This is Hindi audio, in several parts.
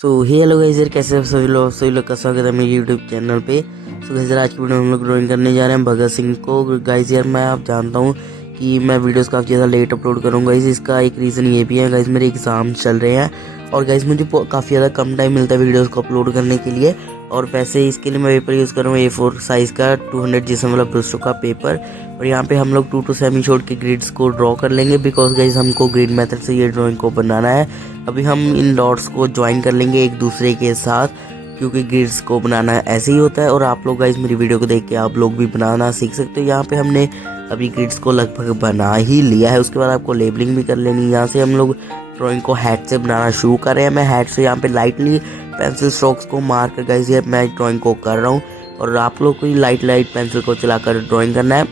तो हेलो गाइस यार, कैसे आप सभी लोग का स्वागत है मेरे यूट्यूब चैनल पे। तो गाइस यार, आज की वीडियो में हम लोग ड्राइंग करने जा रहे हैं भगत सिंह को। गाइस यार, मैं आप जानता हूँ कि मैं वीडियोस काफ़ी ज़्यादा लेट अपलोड करूँगा। गाइस इसका एक रीज़न ये भी है, गाइस मेरे एग्ज़ाम चल रहे हैं और गाइस मुझे काफ़ी ज़्यादा कम टाइम मिलता है वीडियोज़ को अपलोड करने के लिए। और वैसे इसके लिए मैं पेपर यूज़ कर रहा हूँ A4 साइज़ का 200 जिसम वाला ब्रुस्टो का पेपर। और यहाँ पे हम लोग 2 to सेमी छोड़ के ग्रिड्स को ड्रॉ कर लेंगे, बिकॉज गाइस हमको ग्रिड मेथड से ये ड्राइंग को बनाना है। अभी हम इन डॉट्स को ज्वाइन कर लेंगे एक दूसरे के साथ, क्योंकि ग्रिड्स को बनाना ऐसे ही होता है। और आप लोग गाइस मेरी वीडियो को देख के आप लोग भी बनाना सीख सकते हो। यहाँ पे हमने अभी ग्रिड्स को लगभग बना ही लिया है, उसके बाद आपको लेबलिंग भी कर लेनी है। यहाँ से हम लोग ड्राइंग को हैड से बनाना शुरू कर रहे हैं। मैं हैड से यहाँ पे लाइटली पेंसिल स्ट्रोक्स को मार कर गाइस ये मैं ड्राइंग को कर रहा हूँ, और आप लोग को लाइट पेंसिल को चलाकर ड्राइंग करना है।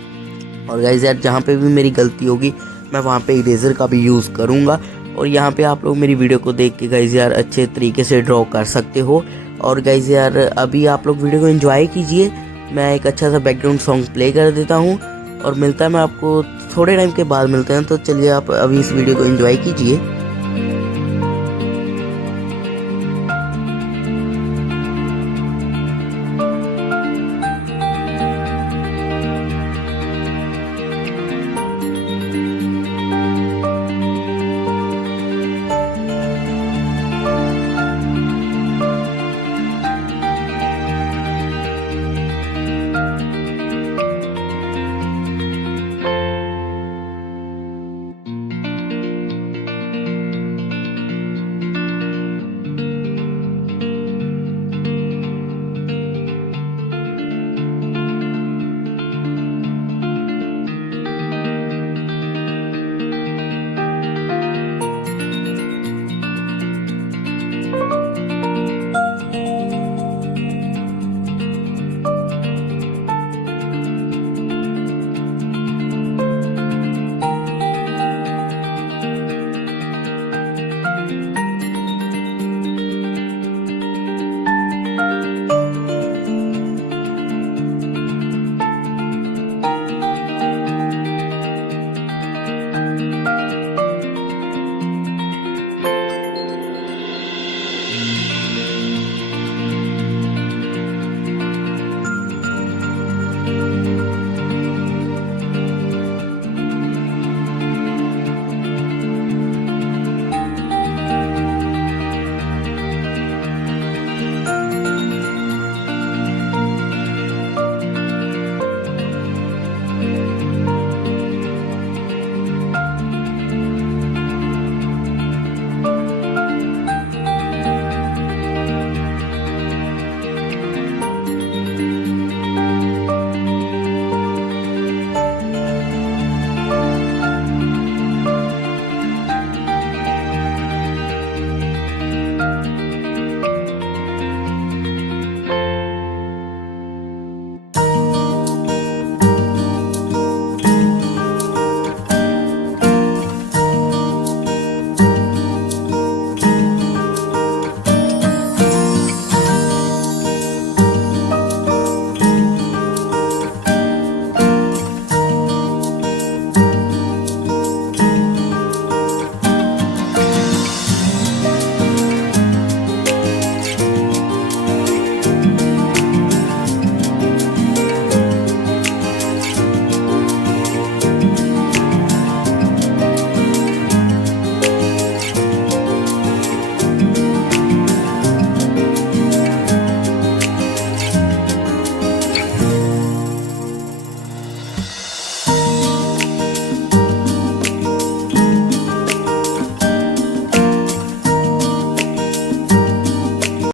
और गाइस यार, जहाँ पे भी मेरी गलती होगी मैं वहाँ पे इरेजर का भी यूज़ करूँगा। और यहाँ पे आप लोग मेरी वीडियो को देख के गाइस यार अच्छे तरीके से ड्रॉ कर सकते हो। और गाइस यार, अभी आप लोग वीडियो को एंजॉय कीजिए। मैं एक अच्छा सा बैकग्राउंड सॉन्ग प्ले कर देता हूँ और मिलता है मैं आपको थोड़े टाइम के बाद मिलते हैं। तो चलिए आप अभी इस वीडियो को एंजॉय कीजिए।